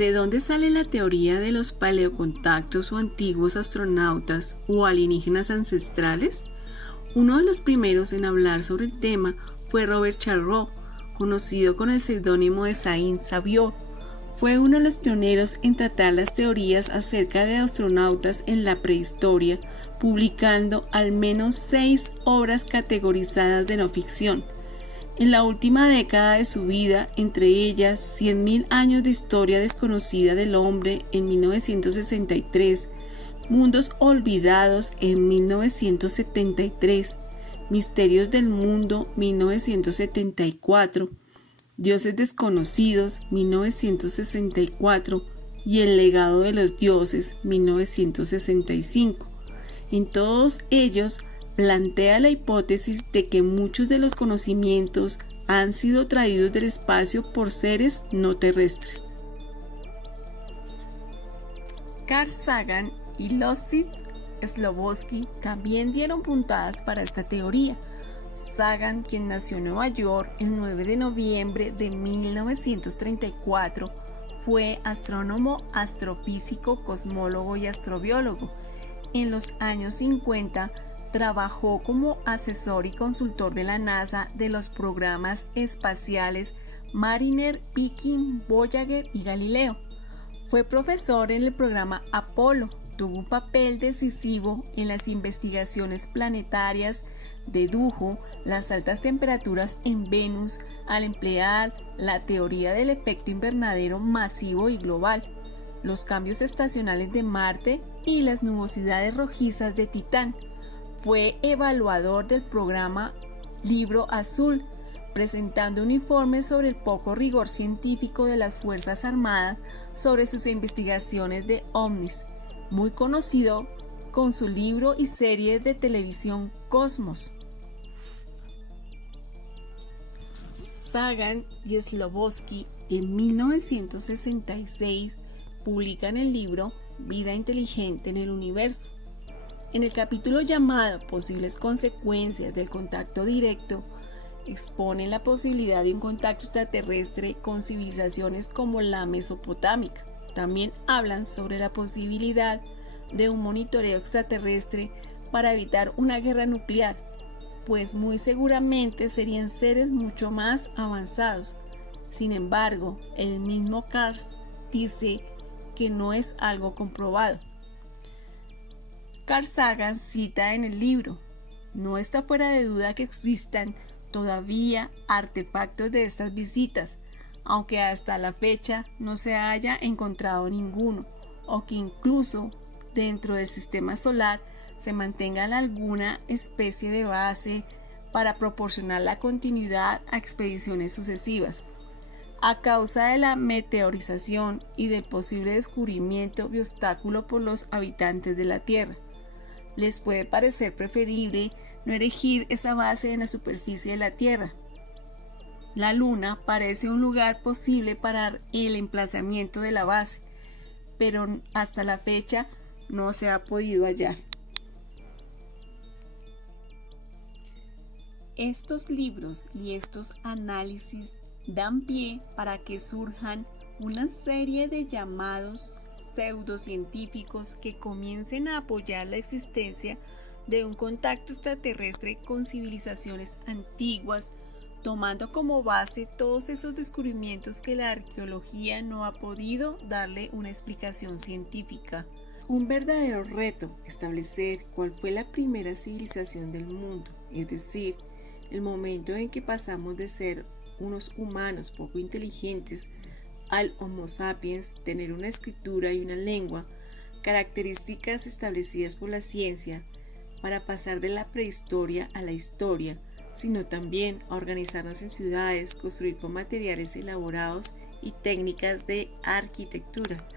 ¿De dónde sale la teoría de los paleocontactos o antiguos astronautas o alienígenas ancestrales? Uno de los primeros en hablar sobre el tema fue Robert Charroux, conocido con el seudónimo de Saint-Saviour. Fue uno de los pioneros en tratar las teorías acerca de astronautas en la prehistoria, publicando al menos 6 obras categorizadas de no ficción. En la última década de su vida, entre ellas 100.000 años de historia desconocida del hombre en 1963, Mundos olvidados en 1973, Misterios del mundo 1974, Dioses desconocidos 1964 y El legado de los dioses 1965. En todos ellos plantea la hipótesis de que muchos de los conocimientos han sido traídos del espacio por seres no terrestres. Carl Sagan y Lossit Slobodski también dieron puntadas para esta teoría. Sagan, quien nació en Nueva York el 9 de noviembre de 1934, fue astrónomo, astrofísico, cosmólogo y astrobiólogo. En los años 50 trabajó como asesor y consultor de la NASA de los programas espaciales Mariner, Viking, Voyager y Galileo. Fue profesor en el programa Apolo. Tuvo un papel decisivo en las investigaciones planetarias, dedujo las altas temperaturas en Venus al emplear la teoría del efecto invernadero masivo y global, los cambios estacionales de Marte y las nubosidades rojizas de Titán. Fue evaluador del programa Libro Azul, presentando un informe sobre el poco rigor científico de las Fuerzas Armadas sobre sus investigaciones de ovnis, muy conocido con su libro y serie de televisión Cosmos. Sagan y Slobodski en 1966 publican el libro Vida inteligente en el universo. En el capítulo llamado Posibles consecuencias del contacto directo, exponen la posibilidad de un contacto extraterrestre con civilizaciones como la mesopotámica. También hablan sobre la posibilidad de un monitoreo extraterrestre para evitar una guerra nuclear, pues muy seguramente serían seres mucho más avanzados. Sin embargo, el mismo Carl dice que no es algo comprobado. Carl Sagan cita en el libro: no está fuera de duda que existan todavía artefactos de estas visitas, aunque hasta la fecha no se haya encontrado ninguno, o que incluso dentro del sistema solar se mantenga alguna especie de base para proporcionar la continuidad a expediciones sucesivas. A causa de la meteorización y del posible descubrimiento de obstáculo por los habitantes de la Tierra, les puede parecer preferible no erigir esa base en la superficie de la Tierra. La Luna parece un lugar posible para el emplazamiento de la base, pero hasta la fecha no se ha podido hallar. Estos libros y estos análisis dan pie para que surjan una serie de llamados pseudocientíficos que comiencen a apoyar la existencia de un contacto extraterrestre con civilizaciones antiguas, tomando como base todos esos descubrimientos que la arqueología no ha podido darle una explicación científica. Un verdadero reto establecer cuál fue la primera civilización del mundo, es decir, el momento en que pasamos de ser unos humanos poco inteligentes al Homo sapiens, tener una escritura y una lengua, características establecidas por la ciencia, para pasar de la prehistoria a la historia, sino también a organizarnos en ciudades, construir con materiales elaborados y técnicas de arquitectura.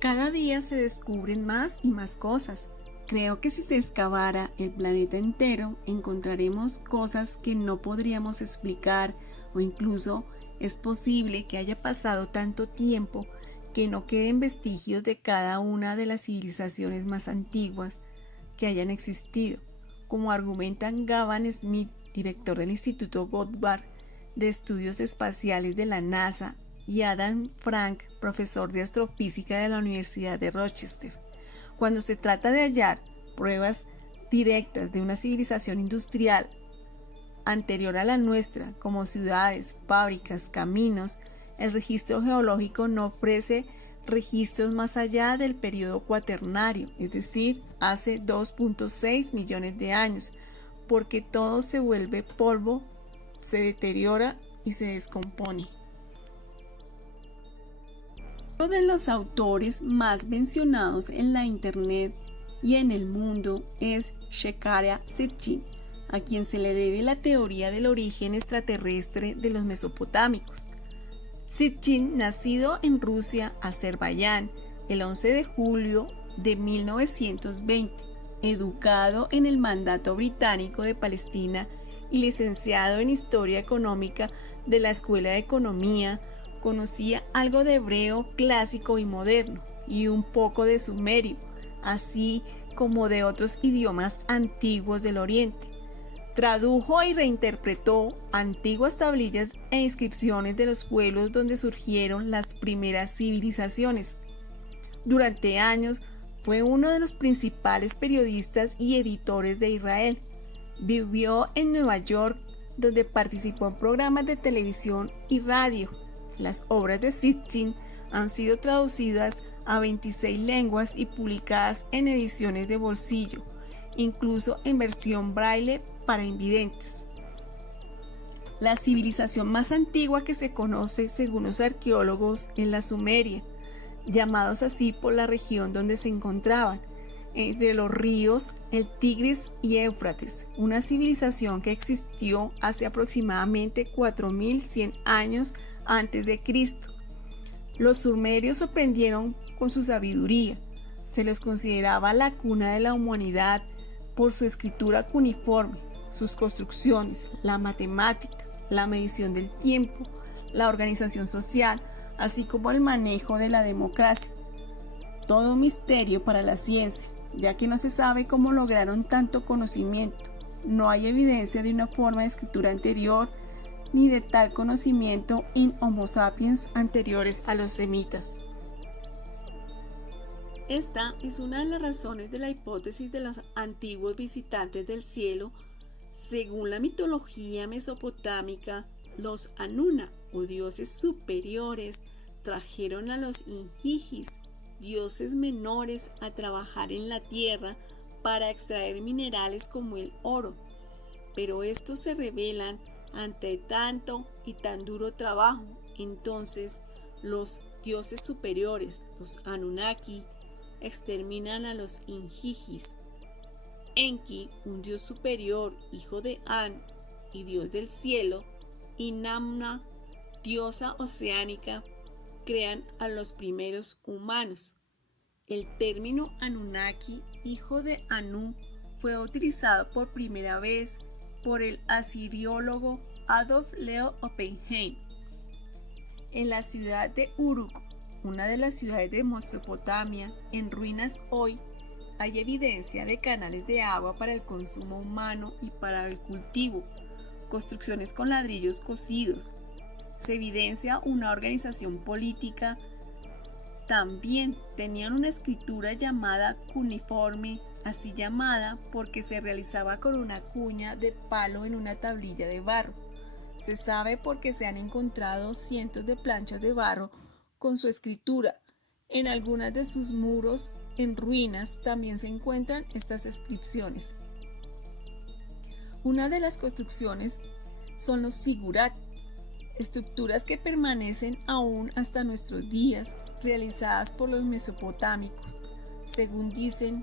Cada día se descubren más y más cosas. Creo que si se excavara el planeta entero, encontraremos cosas que no podríamos explicar, o incluso es posible que haya pasado tanto tiempo que no queden vestigios de cada una de las civilizaciones más antiguas que hayan existido, como argumentan Gavan Smith, director del Instituto Goddard de Estudios Espaciales de la NASA, y Adam Frank, profesor de astrofísica de la Universidad de Rochester. Cuando se trata de hallar pruebas directas de una civilización industrial anterior a la nuestra, como ciudades, fábricas, caminos, el registro geológico no ofrece registros más allá del periodo cuaternario, es decir, hace 2.6 millones de años, porque todo se vuelve polvo, se deteriora y se descompone. Uno de los autores más mencionados en la Internet y en el mundo es Zecharia Sitchin, a quien se le debe la teoría del origen extraterrestre de los mesopotámicos. Sitchin, nacido en Rusia, Azerbaiyán, el 11 de julio de 1920, educado en el Mandato Británico de Palestina y licenciado en Historia Económica de la Escuela de Economía, conocía algo de hebreo clásico y moderno y un poco de sumerio, así como de otros idiomas antiguos del Oriente. Tradujo y reinterpretó antiguas tablillas e inscripciones de los pueblos donde surgieron las primeras civilizaciones. Durante años fue uno de los principales periodistas y editores de Israel. Vivió en Nueva York, donde participó en programas de televisión y radio. Las obras de Sitchin han sido traducidas a 26 lenguas y publicadas en ediciones de bolsillo, incluso en versión braille para invidentes. La civilización más antigua que se conoce, según los arqueólogos, es la Sumeria, llamados así por la región donde se encontraban, entre los ríos el Tigris y Éufrates, una civilización que existió hace aproximadamente 4100 años antes de Cristo. Los sumerios sorprendieron con su sabiduría. Se les consideraba la cuna de la humanidad por su escritura cuneiforme, sus construcciones, la matemática, la medición del tiempo, la organización social, así como el manejo de la democracia. Todo un misterio para la ciencia, ya que no se sabe cómo lograron tanto conocimiento. No hay evidencia de una forma de escritura anterior ni de tal conocimiento en Homo sapiens anteriores a los semitas. Esta es una de las razones de la hipótesis de los antiguos visitantes del cielo. Según la mitología mesopotámica, los Anuna, o dioses superiores, trajeron a los Ingigis, dioses menores, a trabajar en la tierra para extraer minerales como el oro. Pero estos se rebelan ante tanto y tan duro trabajo. Entonces los dioses superiores, los Anunnaki, exterminan a los Ingigis. Enki, un dios superior, hijo de An y dios del cielo, y Namna, diosa oceánica, crean a los primeros humanos. El término Anunnaki, hijo de Anu, fue utilizado por primera vez por el asiriólogo Adolf Leo Oppenheim. En la ciudad de Uruk, una de las ciudades de Mesopotamia, en ruinas hoy, hay evidencia de canales de agua para el consumo humano y para el cultivo, construcciones con ladrillos cocidos. Se evidencia una organización política. También tenían una escritura llamada cuneiforme, así llamada porque se realizaba con una cuña de palo en una tablilla de barro. Se sabe porque se han encontrado cientos de planchas de barro con su escritura. En algunas de sus muros en ruinas también se encuentran estas inscripciones. Una de las construcciones son los zigurat, estructuras que permanecen aún hasta nuestros días, realizadas por los mesopotámicos. Según dicen,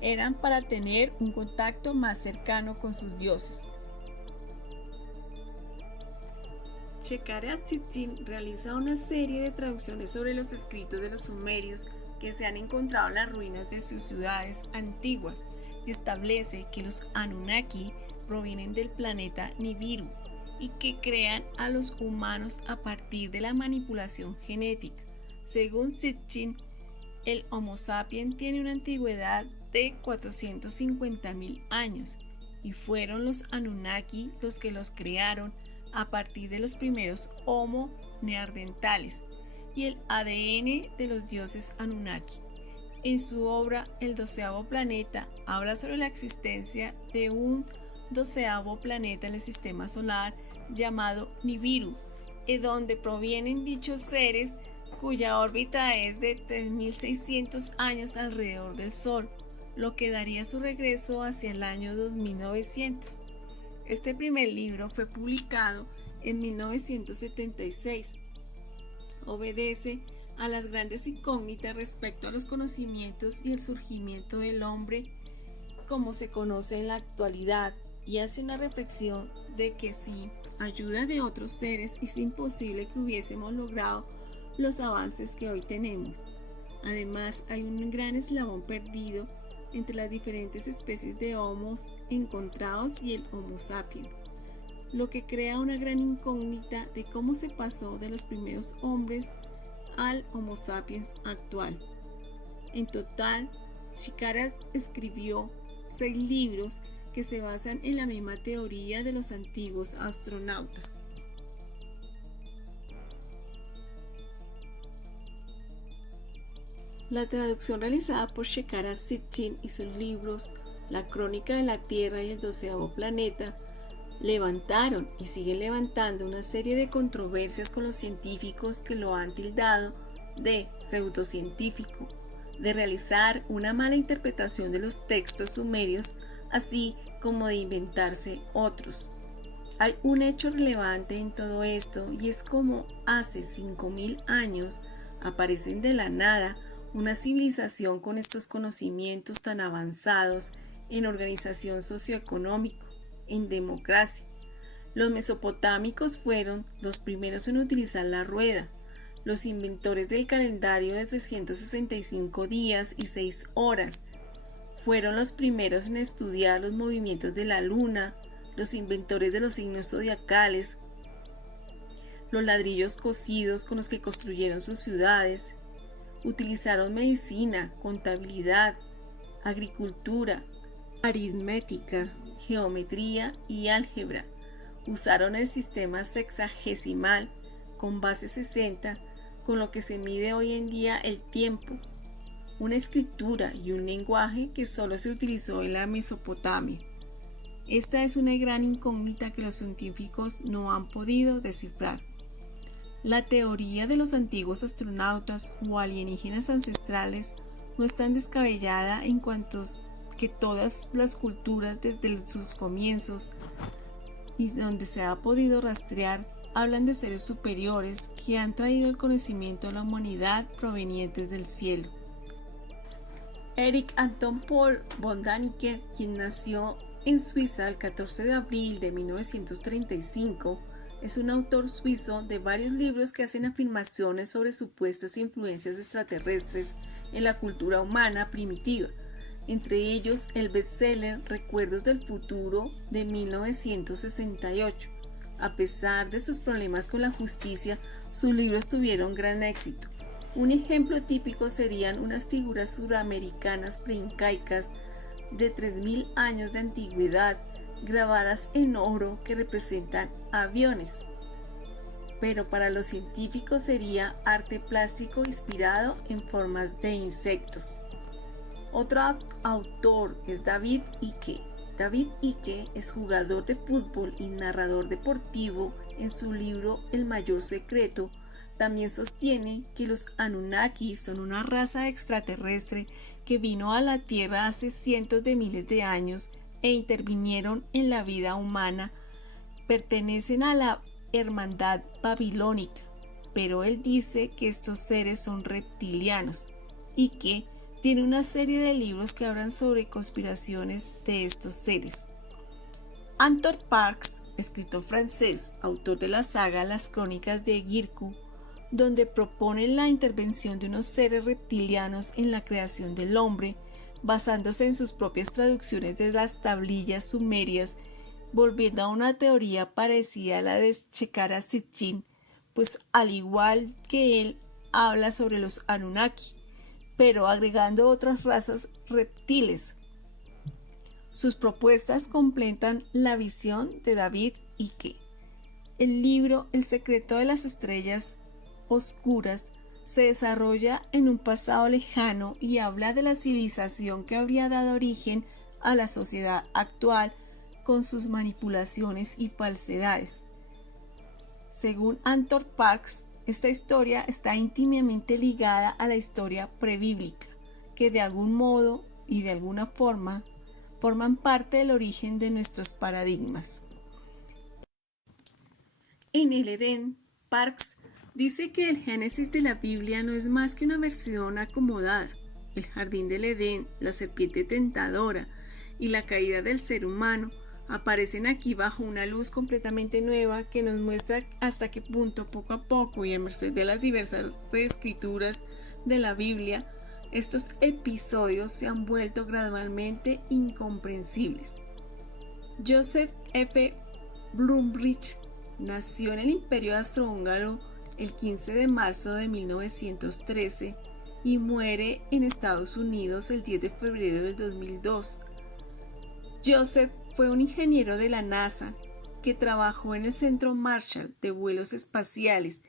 eran para tener un contacto más cercano con sus dioses. Zecharia Sitchin realiza una serie de traducciones sobre los escritos de los sumerios que se han encontrado en las ruinas de sus ciudades antiguas y establece que los Anunnaki provienen del planeta Nibiru y que crean a los humanos a partir de la manipulación genética. Según Sitchin, el Homo sapiens tiene una antigüedad de 450.000 años y fueron los Anunnaki los que los crearon a partir de los primeros Homo neandertales y el ADN de los dioses Anunnaki. En su obra El 12º planeta habla sobre la existencia de un 12º planeta en el sistema solar llamado Nibiru, de donde provienen dichos seres cuya órbita es de 3.600 años alrededor del Sol, lo que daría su regreso hacia el año 2900. Este primer libro fue publicado en 1976. Obedece a las grandes incógnitas respecto a los conocimientos y el surgimiento del hombre como se conoce en la actualidad y hace una reflexión de que sin ayuda de otros seres es imposible que hubiésemos logrado los avances que hoy tenemos. Además, hay un gran eslabón perdido entre las diferentes especies de homos encontrados y el Homo sapiens, lo que crea una gran incógnita de cómo se pasó de los primeros hombres al Homo sapiens actual. En total, Shikara escribió 6 libros que se basan en la misma teoría de los antiguos astronautas. La traducción realizada por Shekara Sitchin y sus libros La Crónica de la Tierra y el 12º planeta levantaron y siguen levantando una serie de controversias con los científicos que lo han tildado de pseudocientífico, de realizar una mala interpretación de los textos sumerios, así como de inventarse otros. Hay un hecho relevante en todo esto y es como hace 5000 años aparecen de la nada una civilización con estos conocimientos tan avanzados en organización socioeconómica, en democracia. Los mesopotámicos fueron los primeros en utilizar la rueda, los inventores del calendario de 365 días y 6 horas. Fueron los primeros en estudiar los movimientos de la luna, los inventores de los signos zodiacales, los ladrillos cocidos con los que construyeron sus ciudades. Utilizaron medicina, contabilidad, agricultura, aritmética, geometría y álgebra. Usaron el sistema sexagesimal con base 60, con lo que se mide hoy en día el tiempo, una escritura y un lenguaje que solo se utilizó en la Mesopotamia. Esta es una gran incógnita que los científicos no han podido descifrar. La teoría de los antiguos astronautas o alienígenas ancestrales no es tan descabellada en cuanto que todas las culturas desde sus comienzos y donde se ha podido rastrear hablan de seres superiores que han traído el conocimiento a la humanidad provenientes del cielo. Erich Anton Paul von Däniken, quien nació en Suiza el 14 de abril de 1935, es un autor suizo de varios libros que hacen afirmaciones sobre supuestas influencias extraterrestres en la cultura humana primitiva, entre ellos el bestseller Recuerdos del Futuro de 1968. A pesar de sus problemas con la justicia, sus libros tuvieron gran éxito. Un ejemplo típico serían unas figuras suramericanas preincaicas de 3000 años de antigüedad, grabadas en oro que representan aviones. Pero para los científicos sería arte plástico inspirado en formas de insectos. Otro autor es David Icke. David Icke es jugador de fútbol y narrador deportivo. En su libro El mayor secreto, también sostiene que los Anunnaki son una raza extraterrestre que vino a la Tierra hace cientos de miles de años e intervinieron en la vida humana. Pertenecen a la hermandad babilónica, pero él dice que estos seres son reptilianos y que tiene una serie de libros que hablan sobre conspiraciones de estos seres. Anton Parks, escritor francés, autor de la saga Las Crónicas de Girku, donde propone la intervención de unos seres reptilianos en la creación del hombre, basándose en sus propias traducciones de las tablillas sumerias, volviendo a una teoría parecida a la de Shekara Sitchin, pues al igual que él habla sobre los Anunnaki, pero agregando otras razas reptiles. Sus propuestas completan la visión de David Icke. El libro El secreto de las estrellas oscuras se desarrolla en un pasado lejano y habla de la civilización que habría dado origen a la sociedad actual con sus manipulaciones y falsedades. Según Anthony Parks, esta historia está íntimamente ligada a la historia prebíblica, que de algún modo y de alguna forma forman parte del origen de nuestros paradigmas. En el Edén, Parks dice que el Génesis de la Biblia no es más que una versión acomodada. El jardín del Edén, la serpiente tentadora y la caída del ser humano aparecen aquí bajo una luz completamente nueva que nos muestra hasta qué punto, poco a poco y a merced de las diversas reescrituras de la Biblia, estos episodios se han vuelto gradualmente incomprensibles. Joseph F. Blumrich nació en el Imperio Austrohúngaro el 15 de marzo de 1913 y muere en Estados Unidos el 10 de febrero del 2002. Joseph fue un ingeniero de la NASA que trabajó en el Centro Marshall de Vuelos Espaciales,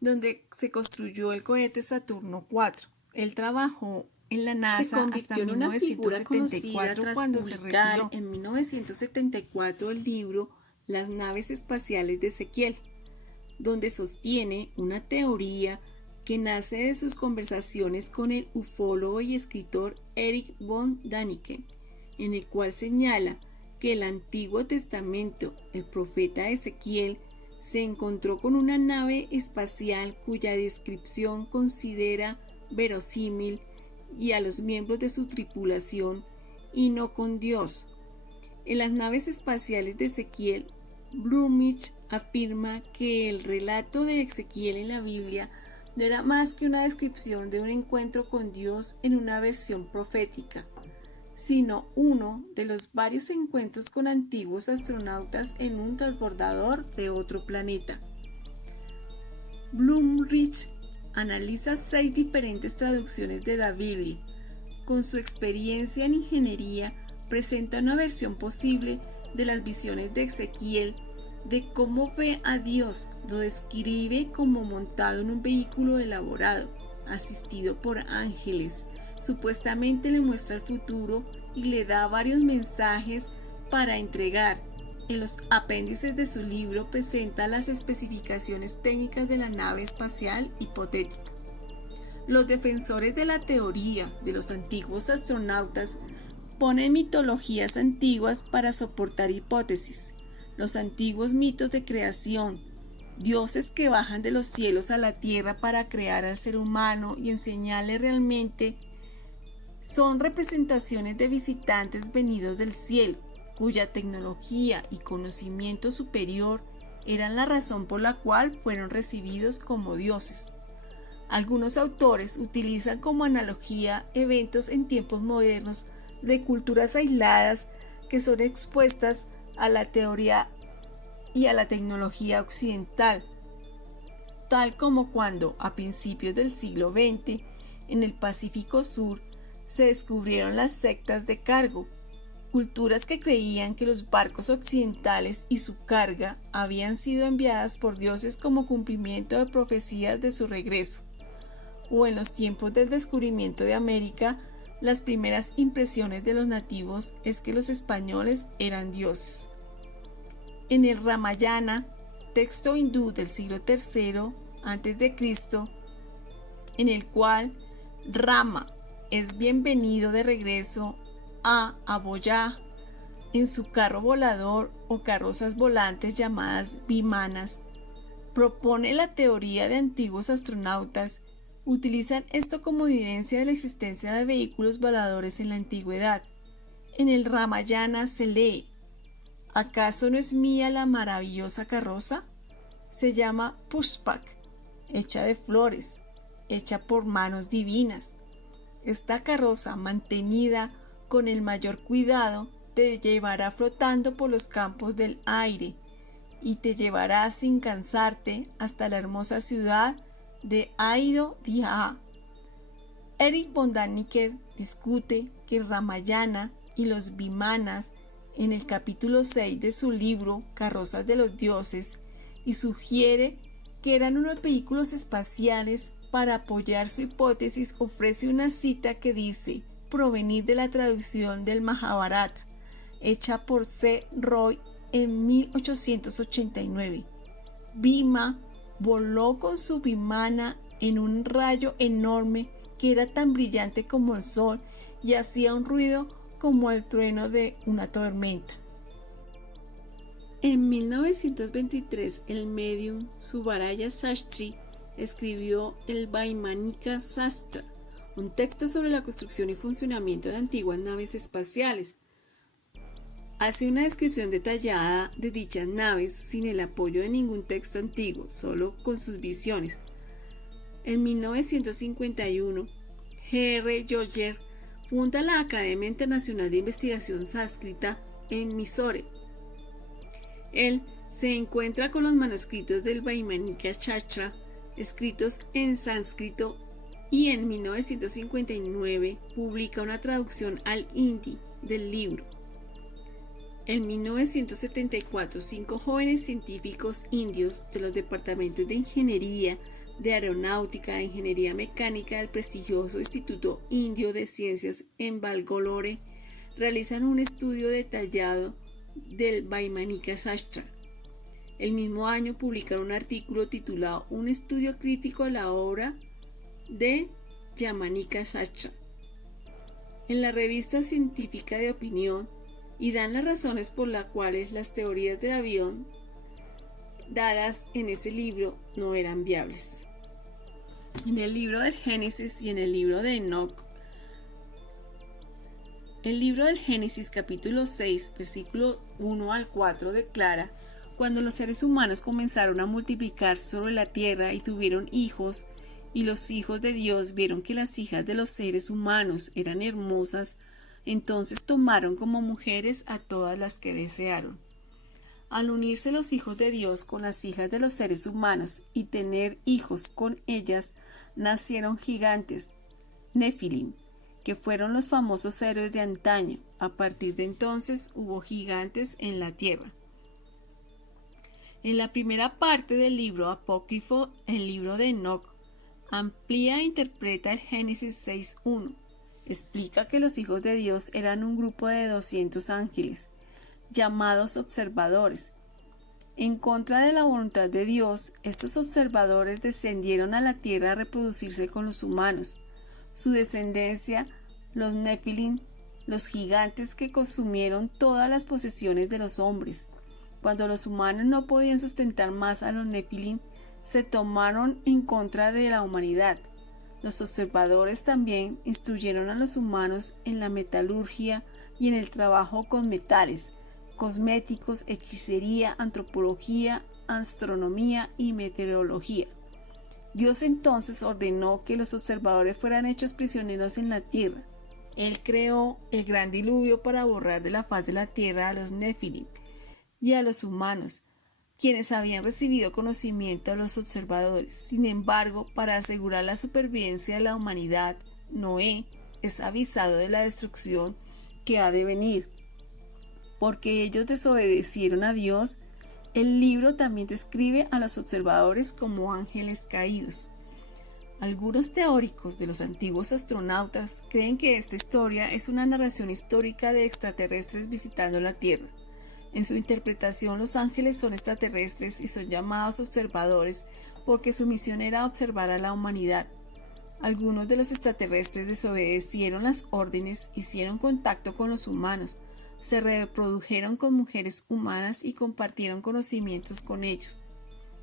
donde se construyó el cohete Saturno IV. Él trabajó en la NASA hasta 1974 cuando se retiró. En 1974 el libro Las naves espaciales de Ezequiel, donde sostiene una teoría que nace de sus conversaciones con el ufólogo y escritor Erich von Däniken, en el cual señala que el Antiguo Testamento, el profeta Ezequiel, se encontró con una nave espacial cuya descripción considera verosímil y a los miembros de su tripulación y no con Dios. En las naves espaciales de Ezequiel, Blumrich afirma que el relato de Ezequiel en la Biblia no era más que una descripción de un encuentro con Dios en una versión profética, sino uno de los varios encuentros con antiguos astronautas en un transbordador de otro planeta. Blumrich analiza 6 diferentes traducciones de la Biblia. Con su experiencia en ingeniería, presenta una versión posible de las visiones de Ezequiel, de cómo ve a Dios. Lo describe como montado en un vehículo elaborado, asistido por ángeles. Supuestamente le muestra el futuro y le da varios mensajes para entregar. En los apéndices de su libro presenta las especificaciones técnicas de la nave espacial hipotética. Los defensores de la teoría de los antiguos astronautas ponen mitologías antiguas para soportar hipótesis. Los antiguos mitos de creación, dioses que bajan de los cielos a la tierra para crear al ser humano y enseñarle realmente, son representaciones de visitantes venidos del cielo, cuya tecnología y conocimiento superior eran la razón por la cual fueron recibidos como dioses. Algunos autores utilizan como analogía eventos en tiempos modernos de culturas aisladas que son expuestas a la teoría y a la tecnología occidental, tal como cuando a principios del siglo XX en el Pacífico Sur se descubrieron las sectas de cargo, culturas que creían que los barcos occidentales y su carga habían sido enviadas por dioses como cumplimiento de profecías de su regreso, o en los tiempos del descubrimiento de América, las primeras impresiones de los nativos es que los españoles eran dioses. En el Ramayana, texto hindú del siglo III a.C., en el cual Rama es bienvenido de regreso a Aboyá en su carro volador o carrozas volantes llamadas vimanas, propone la teoría de antiguos astronautas. Utilizan esto como evidencia de la existencia de vehículos voladores en la antigüedad. En el Ramayana se lee: ¿acaso no es mía la maravillosa carroza? Se llama Pushpak, hecha de flores, hecha por manos divinas. Esta carroza, mantenida con el mayor cuidado, te llevará flotando por los campos del aire y te llevará sin cansarte hasta la hermosa ciudad de Ayodhya. Erich von Däniken discute que el Ramayana y los Vimanas en el capítulo 6 de su libro Carrozas de los Dioses y sugiere que eran unos vehículos espaciales. Para apoyar su hipótesis ofrece una cita que dice provenir de la traducción del Mahabharata, hecha por C. Roy en 1889. Bhima voló con su vimana en un rayo enorme que era tan brillante como el sol y hacía un ruido como el trueno de una tormenta. En 1923, el medium Subraya Sastry escribió el Vaimanika Sastra, un texto sobre la construcción y funcionamiento de antiguas naves espaciales. Hace una descripción detallada de dichas naves sin el apoyo de ningún texto antiguo, solo con sus visiones. En 1951, G.R. Joyer funda la Academia Internacional de Investigación Sánscrita en Mysore. Él se encuentra con los manuscritos del Vaimanika Sastra escritos en sánscrito y en 1959 publica una traducción al hindi del libro. En 1974, 5 jóvenes científicos indios de los departamentos de Ingeniería, de Aeronáutica e Ingeniería Mecánica del prestigioso Instituto Indio de Ciencias en Bangalore realizan un estudio detallado del Vaimanika Sastra. El mismo año publican un artículo titulado Un estudio crítico de la obra de Vaimanika Sastra en la revista científica de opinión y dan las razones por las cuales las teorías del avión dadas en ese libro no eran viables. En el libro del Génesis y en el libro de Enoch. El libro del Génesis capítulo 6 versículo 1 al 4 declara: cuando los seres humanos comenzaron a multiplicarse sobre la tierra y tuvieron hijos, y los hijos de Dios vieron que las hijas de los seres humanos eran hermosas, entonces tomaron como mujeres a todas las que desearon. Al unirse los hijos de Dios con las hijas de los seres humanos y tener hijos con ellas, nacieron gigantes, Nefilim, que fueron los famosos héroes de antaño. A partir de entonces hubo gigantes en la tierra. En la primera parte del libro apócrifo, el libro de Enoch, amplía e interpreta el Génesis 6.1. Explica que los hijos de Dios eran un grupo de 200 ángeles, llamados observadores. En contra de la voluntad de Dios, estos observadores descendieron a la tierra a reproducirse con los humanos. Su descendencia, los Nefilim, los gigantes que consumieron todas las posesiones de los hombres. Cuando los humanos no podían sustentar más a los Nefilim, se tomaron en contra de la humanidad. Los observadores también instruyeron a los humanos en la metalurgia y en el trabajo con metales, cosméticos, hechicería, antropología, astronomía y meteorología. Dios entonces ordenó que los observadores fueran hechos prisioneros en la tierra. Él creó el gran diluvio para borrar de la faz de la tierra a los Nefilim y a los humanos, quienes habían recibido conocimiento de los observadores. Sin embargo, para asegurar la supervivencia de la humanidad, Noé es avisado de la destrucción que ha de venir. Porque ellos desobedecieron a Dios, el libro también describe a los observadores como ángeles caídos. Algunos teóricos de los antiguos astronautas creen que esta historia es una narración histórica de extraterrestres visitando la Tierra. En su interpretación, los ángeles son extraterrestres y son llamados observadores porque su misión era observar a la humanidad. Algunos de los extraterrestres desobedecieron las órdenes, hicieron contacto con los humanos, se reprodujeron con mujeres humanas y compartieron conocimientos con ellos.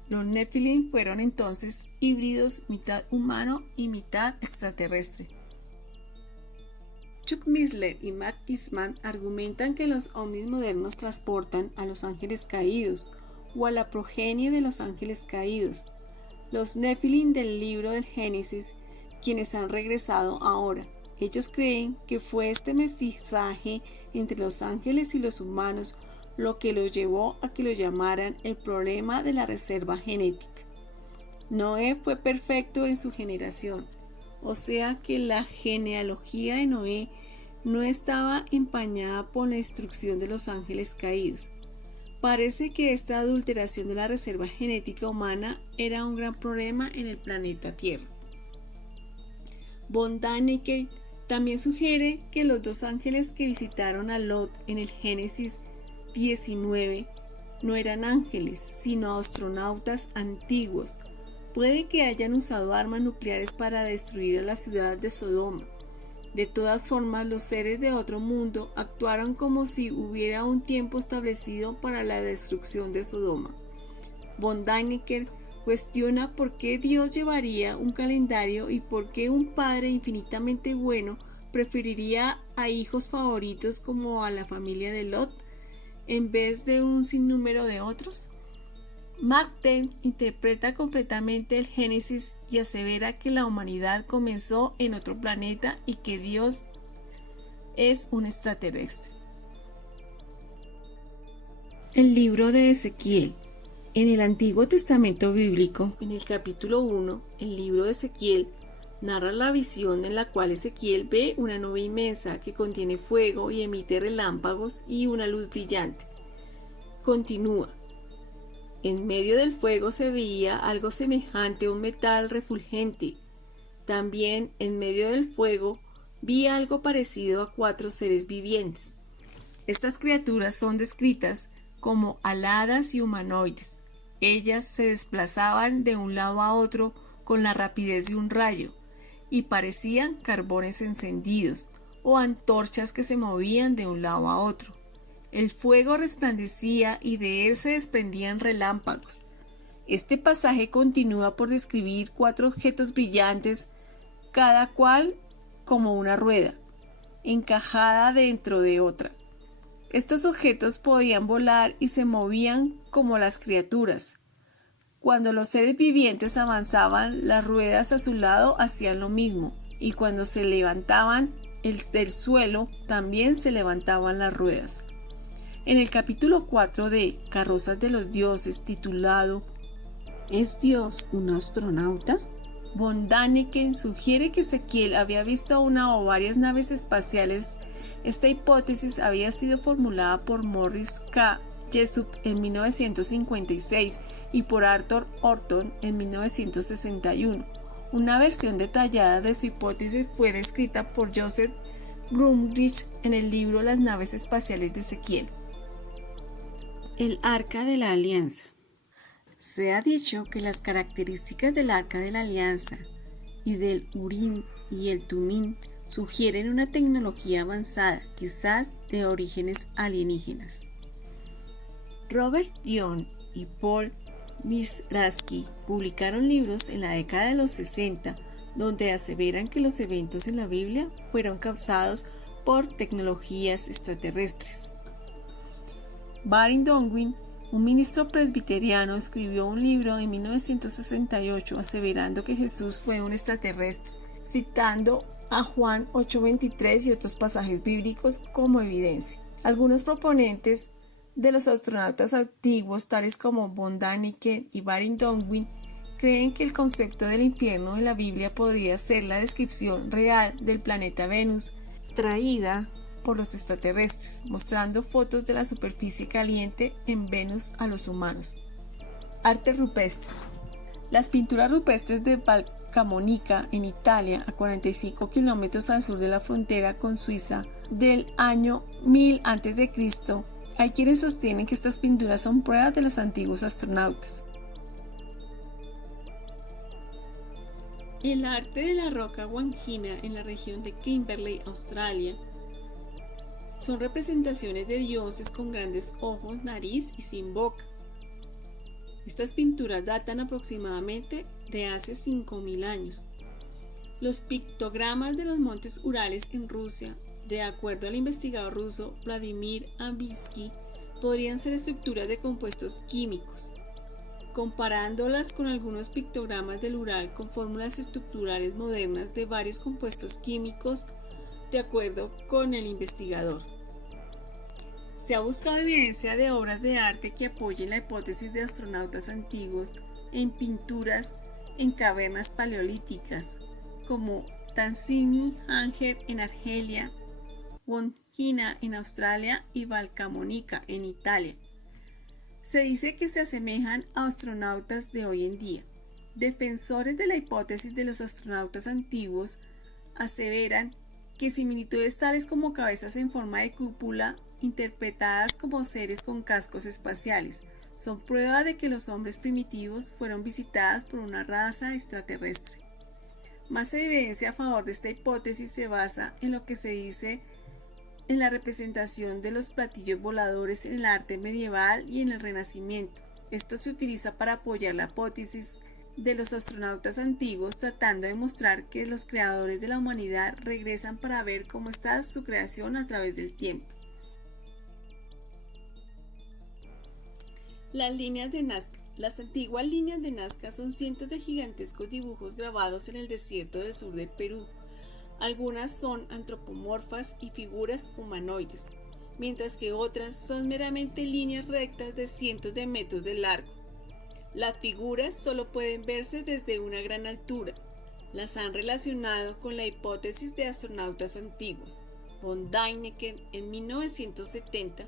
Los Nefilim fueron entonces híbridos, mitad humano y mitad extraterrestre. Chuck Missler y Matt Eastman argumentan que los ovnis modernos transportan a los ángeles caídos o a la progenie de los ángeles caídos, los Nefilim del libro del Génesis, quienes han regresado ahora. Ellos creen que fue este mestizaje entre los ángeles y los humanos lo que lo llevó a que lo llamaran el problema de la reserva genética. Noé fue perfecto en su generación, o sea que la genealogía de Noé no estaba empañada por la instrucción de los ángeles caídos. Parece que esta adulteración de la reserva genética humana era un gran problema en el planeta Tierra. Von Däniken también sugiere que los dos ángeles que visitaron a Lot en el Génesis 19 no eran ángeles, sino astronautas antiguos. Puede que hayan usado armas nucleares para destruir a la ciudad de Sodoma. De todas formas, los seres de otro mundo actuaron como si hubiera un tiempo establecido para la destrucción de Sodoma. Von Däniken cuestiona por qué Dios llevaría un calendario y por qué un padre infinitamente bueno preferiría a hijos favoritos como a la familia de Lot en vez de un sinnúmero de otros. Mark Twain interpreta completamente el Génesis y asevera que la humanidad comenzó en otro planeta y que Dios es un extraterrestre. El libro de Ezequiel. En el Antiguo Testamento bíblico, en el capítulo 1, el libro de Ezequiel narra la visión en la cual Ezequiel ve una nube inmensa que contiene fuego y emite relámpagos y una luz brillante. Continúa. En medio del fuego se veía algo semejante a un metal refulgente. También en medio del fuego vi algo parecido a 4 seres vivientes. Estas criaturas son descritas como aladas y humanoides. Ellas se desplazaban de un lado a otro con la rapidez de un rayo y parecían carbones encendidos o antorchas que se movían de un lado a otro. El fuego resplandecía y de él se desprendían relámpagos. Este pasaje continúa por describir 4 objetos brillantes, cada cual como una rueda, encajada dentro de otra. Estos objetos podían volar y se movían como las criaturas. Cuando los seres vivientes avanzaban, las ruedas a su lado hacían lo mismo, y cuando se levantaban del suelo, también se levantaban las ruedas. En el capítulo 4 de Carrozas de los Dioses, titulado ¿Es Dios un astronauta?, Von Däniken sugiere que Ezequiel había visto una o varias naves espaciales. Esta hipótesis había sido formulada por Morris K. Jessup en 1956 y por Arthur Orton en 1961. Una versión detallada de su hipótesis fue descrita por Joseph Grumrich en el libro Las naves espaciales de Ezequiel. El Arca de la Alianza. Se ha dicho que las características del Arca de la Alianza y del Urim y el Tumim sugieren una tecnología avanzada, quizás de orígenes alienígenas. Robert Dion y Paul Misraski publicaron libros en la década de los 60 donde aseveran que los eventos en la Biblia fueron causados por tecnologías extraterrestres. Baring Donwin, un ministro presbiteriano, escribió un libro en 1968 aseverando que Jesús fue un extraterrestre, citando a Juan 8:23 y otros pasajes bíblicos como evidencia. Algunos proponentes de los astronautas antiguos, tales como Von Däniken y Baring Donwin, creen que el concepto del infierno en la Biblia podría ser la descripción real del planeta Venus, traída por los extraterrestres, mostrando fotos de la superficie caliente en Venus a los humanos. Arte rupestre. Las pinturas rupestres de Valcamonica, en Italia, a 45 kilómetros al sur de la frontera con Suiza, del año 1000 a.C., hay quienes sostienen que estas pinturas son pruebas de los antiguos astronautas. El arte de la roca Wandjina en la región de Kimberley, Australia, son representaciones de dioses con grandes ojos, nariz y sin boca. Estas pinturas datan aproximadamente de hace 5000 años. Los pictogramas de los montes Urales en Rusia, de acuerdo al investigador ruso Vladimir Ambitsky, podrían ser estructuras de compuestos químicos. Comparándolas con algunos pictogramas del Ural con fórmulas estructurales modernas de varios compuestos químicos, de acuerdo con el investigador. Se ha buscado evidencia de obras de arte que apoyen la hipótesis de astronautas antiguos en pinturas en cavernas paleolíticas, como Tanzini Anger en Argelia, Wandjina en Australia y Valcamonica en Italia. Se dice que se asemejan a astronautas de hoy en día. Defensores de la hipótesis de los astronautas antiguos aseveran que similitudes tales como cabezas en forma de cúpula, interpretadas como seres con cascos espaciales, son prueba de que los hombres primitivos fueron visitados por una raza extraterrestre. Más evidencia a favor de esta hipótesis se basa en lo que se dice en la representación de los platillos voladores en el arte medieval y en el Renacimiento. Esto se utiliza para apoyar la hipótesis de los astronautas antiguos, tratando de mostrar que los creadores de la humanidad regresan para ver cómo está su creación a través del tiempo. Las líneas de Nazca. Las antiguas líneas de Nazca son cientos de gigantescos dibujos grabados en el desierto del sur del Perú. Algunas son antropomorfas y figuras humanoides, mientras que otras son meramente líneas rectas de cientos de metros de largo. Las figuras solo pueden verse desde una gran altura. Las han relacionado con la hipótesis de astronautas antiguos. Von Däniken en 1970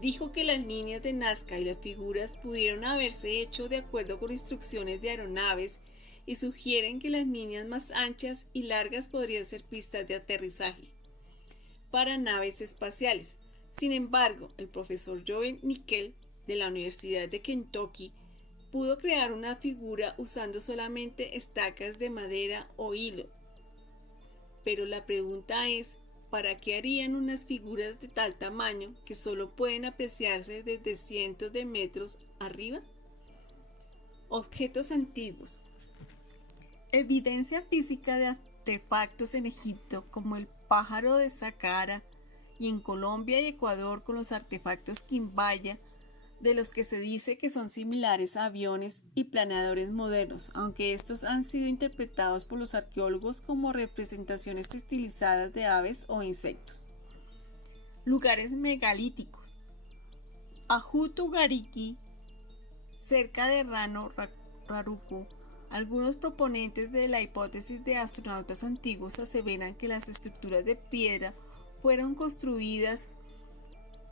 dijo que las líneas de Nazca y las figuras pudieron haberse hecho de acuerdo con instrucciones de aeronaves y sugieren que las líneas más anchas y largas podrían ser pistas de aterrizaje para naves espaciales. Sin embargo, el profesor Joe Nickell de la Universidad de Kentucky pudo crear una figura usando solamente estacas de madera o hilo. Pero la pregunta es, ¿para qué harían unas figuras de tal tamaño que solo pueden apreciarse desde cientos de metros arriba? Objetos antiguos. Evidencia física de artefactos en Egipto como el pájaro de Saqqara y en Colombia y Ecuador con los artefactos quimbaya, de los que se dice que son similares a aviones y planeadores modernos, aunque estos han sido interpretados por los arqueólogos como representaciones estilizadas de aves o insectos. Lugares megalíticos. Ajutu-Gariki, cerca de Rano Raruco. Algunos proponentes de la hipótesis de astronautas antiguos aseveran que las estructuras de piedra fueron construidas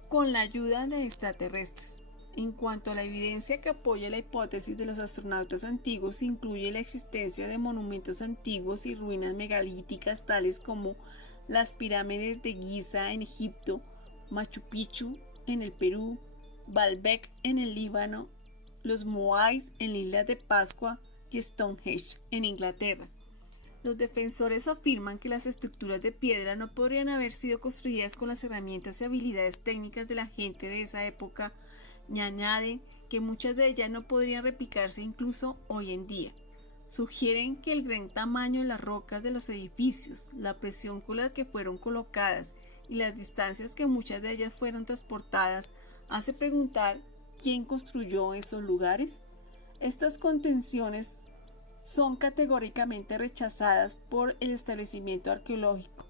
con la ayuda de extraterrestres. En cuanto a la evidencia que apoya la hipótesis de los astronautas antiguos, incluye la existencia de monumentos antiguos y ruinas megalíticas tales como las pirámides de Giza en Egipto, Machu Picchu en el Perú, Baalbek en el Líbano, los Moais en la isla de Pascua y Stonehenge en Inglaterra. Los defensores afirman que las estructuras de piedra no podrían haber sido construidas con las herramientas y habilidades técnicas de la gente de esa época, y añaden que muchas de ellas no podrían replicarse incluso hoy en día. Sugieren que el gran tamaño de las rocas de los edificios, la presión con la que fueron colocadas y las distancias que muchas de ellas fueron transportadas hace preguntar quién construyó esos lugares. Estas contenciones son categóricamente rechazadas por el establecimiento arqueológico.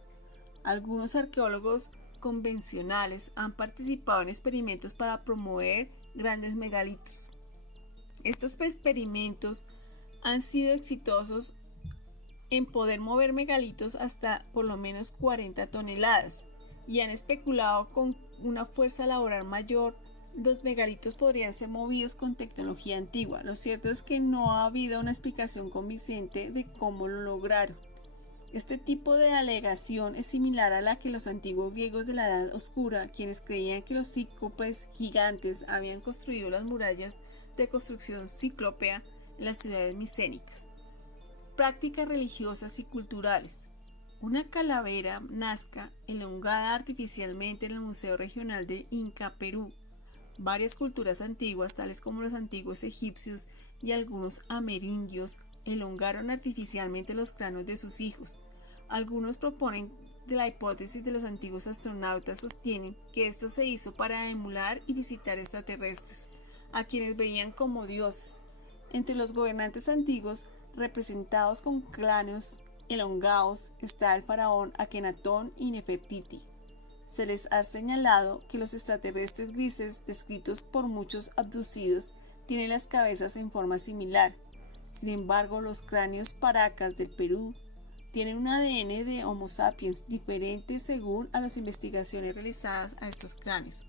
Algunos arqueólogos convencionales han participado en experimentos para promover grandes megalitos. Estos experimentos han sido exitosos en poder mover megalitos hasta por lo menos 40 toneladas y han especulado con una fuerza laboral mayor. Los megalitos podrían ser movidos con tecnología antigua. Lo cierto es que no ha habido una explicación convincente de cómo lo lograron. Este tipo de alegación es similar a la que los antiguos griegos de la Edad Oscura, quienes creían que los cíclopes gigantes habían construido las murallas de construcción ciclópea en las ciudades micénicas. Prácticas religiosas y culturales. Una calavera nazca elongada artificialmente en el Museo Regional de Inca, Perú. Varias culturas antiguas, tales como los antiguos egipcios y algunos amerindios, elongaron artificialmente los cráneos de sus hijos. Algunos proponen de la hipótesis de los antiguos astronautas sostienen que esto se hizo para emular y visitar extraterrestres, a quienes veían como dioses. Entre los gobernantes antiguos, representados con cráneos elongados, está el faraón Akenatón y Nefertiti. Se les ha señalado que los extraterrestres grises descritos por muchos abducidos tienen las cabezas en forma similar. Sin embargo, los cráneos paracas del Perú tienen un ADN de Homo sapiens diferente según a las investigaciones realizadas a estos cráneos.